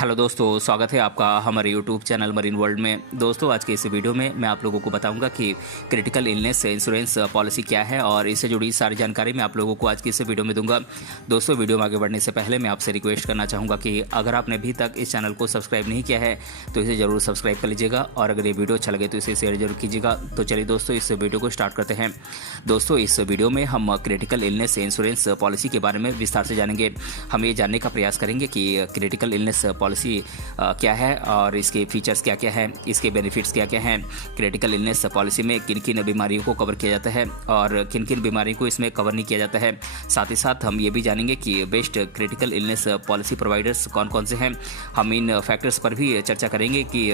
Hello दोस्तों, स्वागत है आपका हमारे यूट्यूब चैनल मरीन वर्ल्ड में। दोस्तों, आज के इस वीडियो में मैं आप लोगों को बताऊंगा कि क्रिटिकल इलनेस इंश्योरेंस पॉलिसी क्या है और इससे जुड़ी सारी जानकारी मैं आप लोगों को आज की इस वीडियो में दूंगा। दोस्तों, वीडियो में आगे बढ़ने से पहले मैं आपसे रिक्वेस्ट करना चाहूँगा कि अगर आपने अभी तक इस चैनल को सब्सक्राइब नहीं किया है तो इसे ज़रूर सब्सक्राइब कर लीजिएगा और अगर ये वीडियो अच्छा लगे तो इसे शेयर जरूर कीजिएगा। तो चलिए दोस्तों, इस वीडियो को स्टार्ट करते हैं। दोस्तों, इस वीडियो में हम क्रिटिकल इलनेस इंश्योरेंस पॉलिसी के बारे में विस्तार से जानेंगे। हम ये जानने का प्रयास करेंगे कि क्रिटिकल इलनेस पॉलिसी क्या है और इसके फीचर्स क्या क्या हैं, इसके बेनिफिट्स क्या क्या हैं, क्रिटिकल इलनेस पॉलिसी में किन किन बीमारियों को कवर किया जाता है और किन किन बीमारियों को इसमें कवर नहीं किया जाता है। साथ ही साथ हम ये भी जानेंगे कि best critical illness policy providers कौन कौन से हैं। हम इन फैक्टर्स पर भी चर्चा करेंगे कि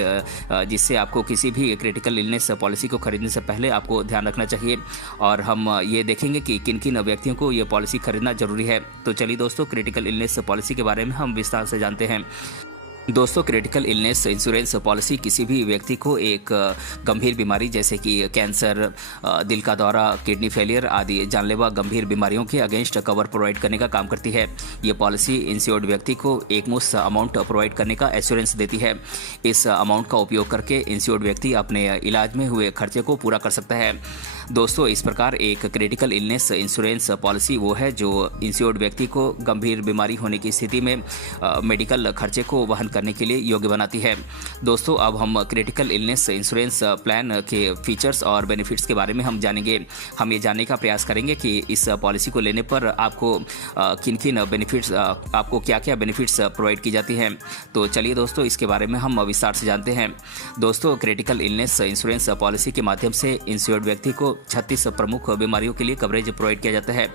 जिससे आपको किसी भी क्रिटिकल इलनेस पॉलिसी को खरीदने से पहले आपको ध्यान रखना चाहिए और हम ये देखेंगे कि किन किन व्यक्तियों को ये पॉलिसी खरीदना जरूरी है। तो चलिए दोस्तों, क्रिटिकल इलनेस पॉलिसी के बारे में हम विस्तार से जानते हैं। दोस्तों, क्रिटिकल इलनेस इंश्योरेंस पॉलिसी किसी भी व्यक्ति को एक गंभीर बीमारी जैसे कि कैंसर, दिल का दौरा, किडनी फेलियर आदि जानलेवा गंभीर बीमारियों के अगेंस्ट कवर प्रोवाइड करने का काम करती है। ये पॉलिसी इंश्योर्ड व्यक्ति को एक मुश्त अमाउंट प्रोवाइड करने का एश्योरेंस देती है। इस अमाउंट का उपयोग करके इंश्योर्ड व्यक्ति अपने इलाज में हुए खर्चे को पूरा कर सकता है। दोस्तों, इस प्रकार एक क्रिटिकल इलनेस इंश्योरेंस पॉलिसी वो है जो इंश्योर्ड व्यक्ति को गंभीर बीमारी होने की स्थिति में मेडिकल खर्चे को वहन करने के लिए योग्य बनाती है। दोस्तों, अब हम क्रिटिकल इलनेस इंश्योरेंस प्लान के फीचर्स और बेनिफिट्स के बारे में हम जानेंगे। हम ये जानने का प्रयास करेंगे कि इस पॉलिसी को लेने पर आपको किन किन बेनिफिट्स, आपको क्या क्या बेनिफिट्स प्रोवाइड की जाती हैं। तो चलिए दोस्तों, इसके बारे में हम विस्तार से जानते हैं। दोस्तों, क्रिटिकल इलनेस इंश्योरेंस पॉलिसी के माध्यम से इंश्योर्ड व्यक्ति को 36 प्रमुख बीमारियों के लिए कवरेज प्रोवाइड किया जाता है।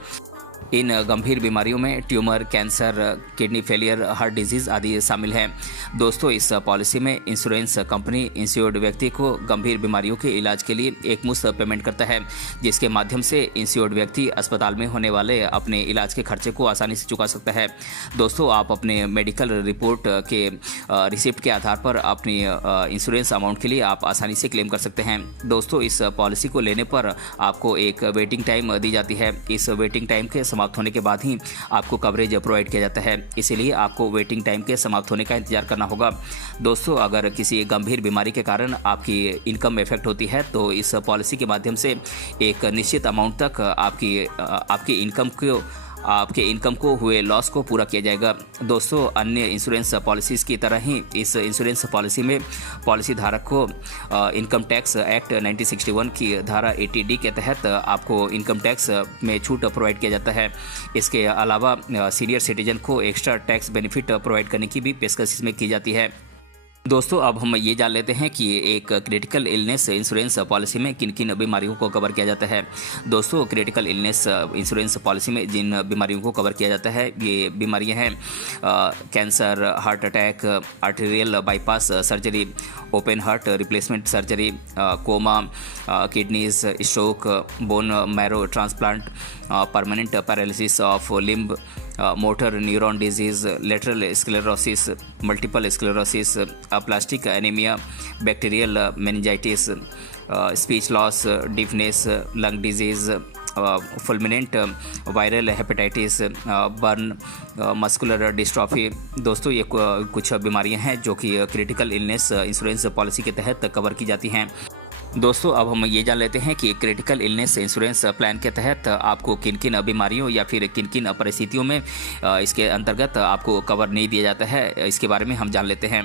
इन गंभीर बीमारियों में tumour, cancer, kidney failure, heart disease आदि शामिल हैं। दोस्तों, इस पॉलिसी में इंश्योरेंस कंपनी इंश्योर्ड व्यक्ति को गंभीर बीमारियों के इलाज के लिए एक मुश्त पेमेंट करता है, जिसके माध्यम से इंश्योर्ड व्यक्ति अस्पताल में होने वाले अपने इलाज के खर्चे को आसानी से चुका सकता है। दोस्तों, आप अपने मेडिकल रिपोर्ट के रिसिप्ट के आधार पर अपनी इंश्योरेंस अमाउंट के लिए आप आसानी से क्लेम कर सकते हैं। दोस्तों, इस पॉलिसी को लेने पर आपको एक वेटिंग टाइम दी जाती है। इस वेटिंग टाइम के समाप्त होने के बाद ही आपको कवरेज प्रोवाइड किया जाता है, इसीलिए आपको वेटिंग टाइम के समाप्त होने का इंतजार करना होगा। दोस्तों, अगर किसी गंभीर बीमारी के कारण आपकी इनकम इफेक्ट होती है तो इस पॉलिसी के माध्यम से एक निश्चित अमाउंट तक आपके इनकम को हुए लॉस को पूरा किया जाएगा। दोस्तों, अन्य इंश्योरेंस पॉलिसीज़ की तरह ही इस इंश्योरेंस पॉलिसी में पॉलिसी धारक को इनकम टैक्स एक्ट 1961 की धारा 80D के तहत आपको इनकम टैक्स में छूट प्रोवाइड किया जाता है। इसके अलावा सीनियर सिटीजन को एक्स्ट्रा टैक्स बेनिफिट प्रोवाइड करने की भी पेशकश इसमें की जाती है। दोस्तों, अब हम ये जान लेते हैं कि एक क्रिटिकल इलनेस इंश्योरेंस पॉलिसी में किन किन बीमारियों को कवर किया जाता है। दोस्तों, क्रिटिकल इलनेस इंश्योरेंस पॉलिसी में जिन बीमारियों को कवर किया जाता है ये बीमारियां हैं cancer, heart attack, arterial bypass surgery, open heart replacement surgery, coma, kidneys stroke, bone marrow transplant, permanent paralysis of limb, motor neuron disease, lateral sclerosis, multiple sclerosis, plastic anaemia, bacterial meningitis, speech loss, deafness, lung disease, fulminant viral hepatitis, burn, muscular dystrophy. दोस्तों, ये कुछ बीमारियां हैं जो कि critical illness insurance policy के तहत cover की जाती हैं। दोस्तों, अब हम ये जान लेते हैं कि क्रिटिकल इलनेस इंश्योरेंस प्लान के तहत आपको किन किन बीमारियों या फिर किन किन परिस्थितियों में इसके अंतर्गत आपको कवर नहीं दिया जाता है, इसके बारे में हम जान लेते हैं।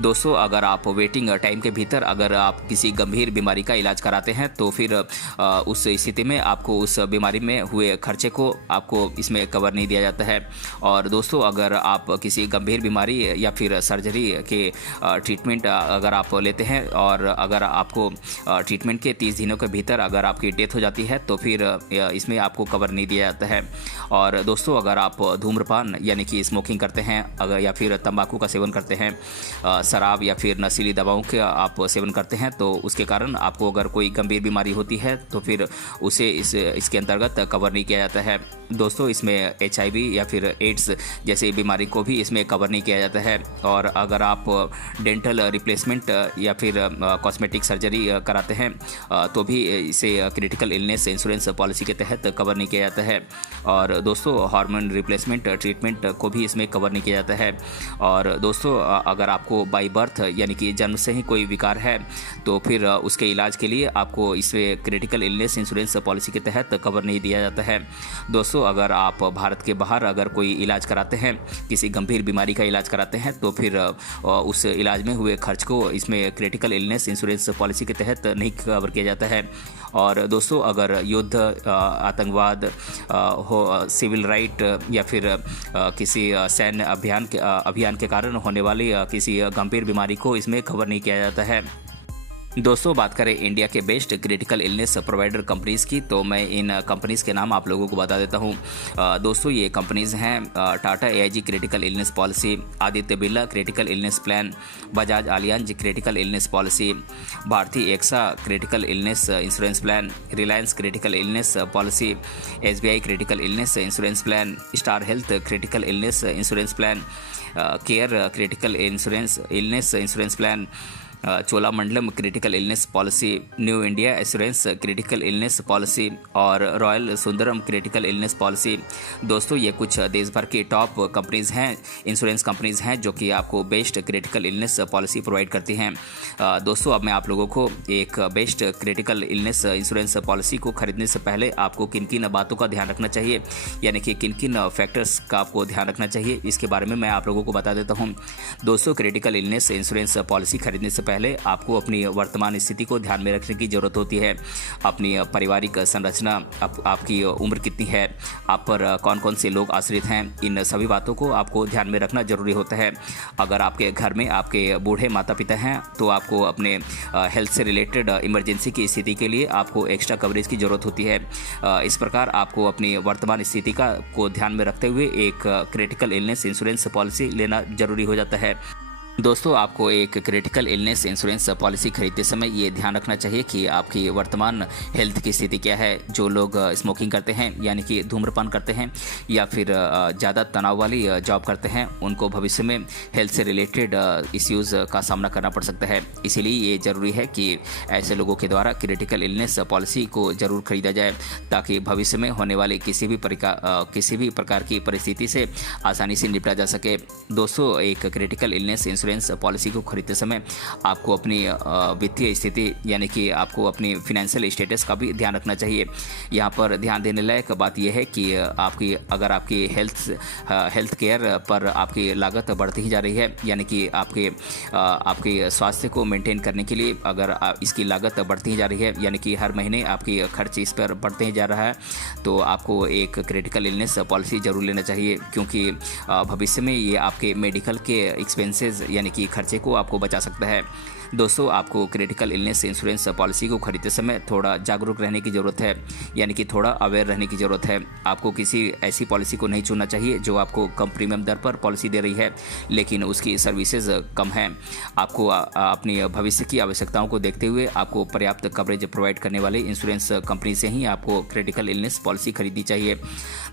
दोस्तों, अगर आप वेटिंग टाइम के भीतर अगर आप किसी गंभीर बीमारी का इलाज कराते हैं तो फिर उस स्थिति में आपको उस बीमारी में हुए खर्चे को आपको इसमें कवर नहीं दिया जाता है। और दोस्तों, अगर आप किसी गंभीर बीमारी या फिर सर्जरी के ट्रीटमेंट अगर आप लेते हैं और अगर आपको ट्रीटमेंट के 30 दिनों के भीतर अगर आपकी डेथ हो जाती है तो फिर इसमें आपको कवर नहीं दिया जाता है। और दोस्तों, अगर आप धूम्रपान यानी कि स्मोकिंग करते हैं अगर या फिर तंबाकू का सेवन करते हैं, शराब या फिर नशीली दवाओं का आप सेवन करते हैं तो उसके कारण आपको अगर कोई गंभीर बीमारी होती है तो फिर उसे इसके अंतर्गत कवर नहीं किया जाता है। दोस्तों, इसमें HIV या फिर एड्स जैसी बीमारी को भी इसमें कवर नहीं किया जाता है। और अगर आप डेंटल रिप्लेसमेंट या फिर कॉस्मेटिक सर्जरी कराते हैं तो भी इसे क्रिटिकल इलनेस इंश्योरेंस पॉलिसी के तहत कवर नहीं किया जाता है। और दोस्तों हार्मोन रिप्लेसमेंट ट्रीटमेंट को भी इसमें कवर नहीं किया जाता है। और दोस्तों अगर आपको बाई बर्थ यानी कि जन्म से ही कोई विकार है तो फिर उसके इलाज के लिए आपको इसे क्रिटिकल इलनेस इंश्योरेंस पॉलिसी के तहत कवर नहीं दिया जाता है। दोस्तों अगर आप भारत के बाहर अगर कोई इलाज कराते हैं, किसी गंभीर बीमारी का इलाज कराते हैं तो फिर उस इलाज में हुए खर्च को इसमें क्रिटिकल इलनेस इंश्योरेंस पॉलिसी के तहत नहीं कवर किया जाता है। और दोस्तों अगर युद्ध, आतंकवाद हो, सिविल राइट या फिर किसी सैन्य अभियान के कारण होने वाली किसी गंभीर बीमारी को इसमें कवर नहीं किया जाता है। दोस्तों बात करें इंडिया के best critical illness provider companies की, तो मैं इन कंपनीज़ के नाम आप लोगों को बता देता हूं। दोस्तों ये कंपनीज़ हैं Tata AIG critical illness policy, Aditya Birla critical illness plan, Bajaj Allianz critical illness policy, Bharatiya AXA critical illness insurance plan, Reliance critical illness policy, SBI critical illness insurance plan, Star Health critical illness insurance plan, Care critical illness insurance plan, Cholamandalam critical illness policy, New India Assurance critical illness policy और Royal Sundaram critical illness policy. दोस्तों ये कुछ देश भर की top companies हैं, insurance companies हैं जो कि आपको best critical illness policy provide करती हैं। दोस्तों अब मैं आप लोगों को एक best critical illness insurance policy को खरीदने से पहले आपको किन किन बातों का ध्यान रखना चाहिए, यानी कि किन किन फैक्टर्स का आपको ध्यान रखना चाहिए, इसके बारे में मैं आप लोगों को बता देता हूँ। दोस्तों क्रिटिकल इलनेस इंश्योरेंस पॉलिसी खरीदने से पहले आपको अपनी वर्तमान स्थिति को ध्यान में रखने की जरूरत होती है। अपनी पारिवारिक संरचना, आपकी उम्र कितनी है, आप पर कौन कौन से लोग आश्रित हैं, इन सभी बातों को आपको ध्यान में रखना जरूरी होता है। अगर आपके घर में आपके बूढ़े माता पिता हैं तो आपको अपने हेल्थ से रिलेटेड इमरजेंसी की स्थिति के लिए आपको एक्स्ट्रा कवरेज की ज़रूरत होती है। इस प्रकार आपको अपनी वर्तमान स्थिति को ध्यान में रखते हुए एक क्रिटिकल इलनेस इंश्योरेंस पॉलिसी लेना जरूरी हो जाता है। दोस्तों आपको एक क्रिटिकल इलनेस इंश्योरेंस पॉलिसी खरीदते समय ये ध्यान रखना चाहिए कि आपकी वर्तमान हेल्थ की स्थिति क्या है। जो लोग स्मोकिंग करते हैं यानी कि धूम्रपान करते हैं या फिर ज़्यादा तनाव वाली जॉब करते हैं, उनको भविष्य में हेल्थ से रिलेटेड इश्यूज़ का सामना करना पड़ सकता है। इसीलिए ये ज़रूरी है कि ऐसे लोगों के द्वारा क्रिटिकल इलनेस पॉलिसी को ज़रूर खरीदा जाए ताकि भविष्य में होने वाली किसी भी प्रकार की परिस्थिति से आसानी से निपटा जा सके। दोस्तों एक क्रिटिकल इलनेस इंश्योरेंस पॉलिसी को खरीदते समय आपको अपनी वित्तीय स्थिति यानी कि आपको अपनी फाइनेंशियल स्टेटस का भी ध्यान रखना चाहिए। यहाँ पर ध्यान देने लायक बात यह है कि अगर आपकी हेल्थ केयर पर आपकी लागत बढ़ती ही जा रही है, यानी कि आपके स्वास्थ्य को मेंटेन करने के लिए अगर इसकी लागत बढ़ती ही जा रही है, यानी कि हर महीने आपकी खर्च इस पर बढ़ते ही जा रहा है, तो आपको एक क्रिटिकल इलनेस पॉलिसी जरूर लेना चाहिए, क्योंकि भविष्य में ये आपके मेडिकल के एक्सपेंसेस यानी कि खर्चे को आपको बचा सकता है। दोस्तों आपको क्रिटिकल इलनेस इंश्योरेंस पॉलिसी को खरीदते समय थोड़ा जागरूक रहने की ज़रूरत है, यानी कि थोड़ा अवेयर रहने की ज़रूरत है। आपको किसी ऐसी पॉलिसी को नहीं चुनना चाहिए जो आपको कम प्रीमियम दर पर पॉलिसी दे रही है लेकिन उसकी सर्विसेज कम हैं। आपको अपनी भविष्य की आवश्यकताओं को देखते हुए आपको पर्याप्त कवरेज प्रोवाइड करने वाली इंश्योरेंस कंपनी से ही आपको क्रिटिकल इलनेस पॉलिसी खरीदनी चाहिए।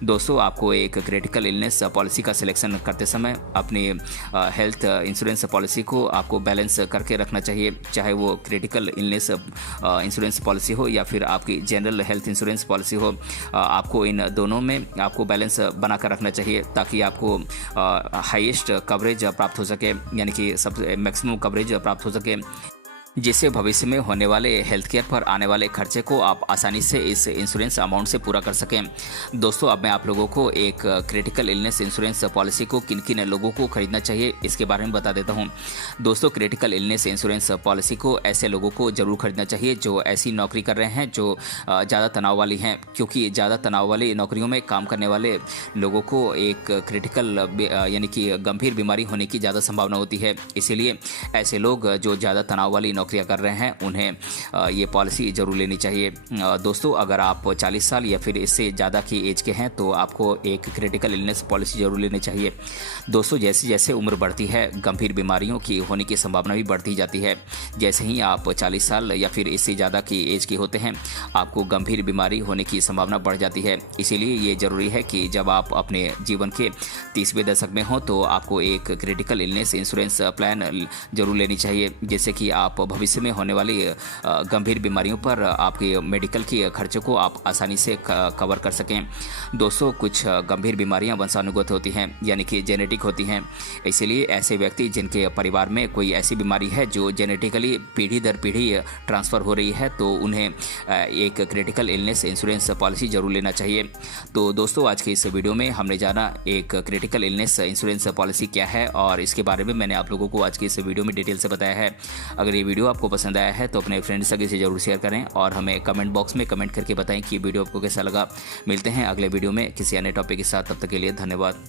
दोस्तों आपको एक क्रिटिकल इलनेस पॉलिसी का सिलेक्शन करते समय अपनी हेल्थ इंश्योरेंस पॉलिसी को आपको बैलेंस करके रखना चाहिए, चाहे वो क्रिटिकल इलनेस इंश्योरेंस पॉलिसी हो या फिर आपकी जनरल हेल्थ इंश्योरेंस पॉलिसी हो। आपको इन दोनों में आपको बैलेंस बनाकर रखना चाहिए ताकि आपको हाईएस्ट कवरेज प्राप्त हो सके, यानी कि सबसे मैक्सिमम कवरेज प्राप्त हो सके, जिससे भविष्य में होने वाले हेल्थ केयर पर आने वाले खर्चे को आप आसानी से इस इंश्योरेंस अमाउंट से पूरा कर सकें। दोस्तों अब मैं आप लोगों को एक क्रिटिकल इलनेस इंश्योरेंस पॉलिसी को किन किन लोगों को खरीदना चाहिए इसके बारे में बता देता हूं। दोस्तों क्रिटिकल इलनेस इंश्योरेंस पॉलिसी को ऐसे लोगों को जरूर खरीदना चाहिए जो ऐसी नौकरी कर रहे हैं जो ज़्यादा तनाव वाली हैं, क्योंकि ज़्यादा तनाव वाली नौकरियों में काम करने वाले लोगों को एक क्रिटिकल यानी कि गंभीर बीमारी होने की ज़्यादा संभावना होती है। इसीलिए ऐसे लोग जो ज़्यादा तनाव वाली नौकरियां कर रहे हैं उन्हें ये पॉलिसी जरूर लेनी चाहिए। दोस्तों अगर आप 40 साल या फिर इससे ज़्यादा की एज के हैं तो आपको एक क्रिटिकल इलनेस पॉलिसी जरूर लेनी चाहिए। दोस्तों जैसे जैसे उम्र बढ़ती है गंभीर बीमारियों की होने की संभावना भी बढ़ती जाती है। जैसे ही आप 40 साल या फिर इससे ज़्यादा की एज के होते हैं आपको गंभीर बीमारी होने की संभावना बढ़ जाती है। इसीलिए ये ज़रूरी है कि जब आप अपने जीवन के 30वें दशक में हो तो आपको एक क्रिटिकल इलनेस इंश्योरेंस प्लान जरूर लेनी चाहिए, जिससे कि आप भविष्य में होने वाली गंभीर बीमारियों पर आपके मेडिकल की खर्चों को आप आसानी से कवर कर सकें। दोस्तों, कुछ गंभीर बीमारियां वंशानुगत होती हैं, यानी कि जेनेटिक होती हैं। इसीलिए ऐसे व्यक्ति जिनके परिवार में कोई ऐसी बीमारी है जो जेनेटिकली पीढ़ी दर पीढ़ी ट्रांसफ़र हो रही है, तो उन्हें एक क्रिटिकल इलनेस इंश्योरेंस पॉलिसी जरूर लेना चाहिए। तो दोस्तों, आज के इस वीडियो में हमने जाना एक क्रिटिकल इलनेस इंश्योरेंस पॉलिसी क्या है, और इसके बारे में मैंने आप लोगों को आज की इस वीडियो में डिटेल से बताया है। अगर ये वीडियो आपको पसंद आया है तो अपने फ्रेंड्स सगे से जरूर शेयर करें और हमें कमेंट बॉक्स में कमेंट करके बताएं कि वीडियो आपको कैसा लगा। मिलते हैं अगले वीडियो में किसी अन्य टॉपिक के साथ, तब तक के लिए धन्यवाद।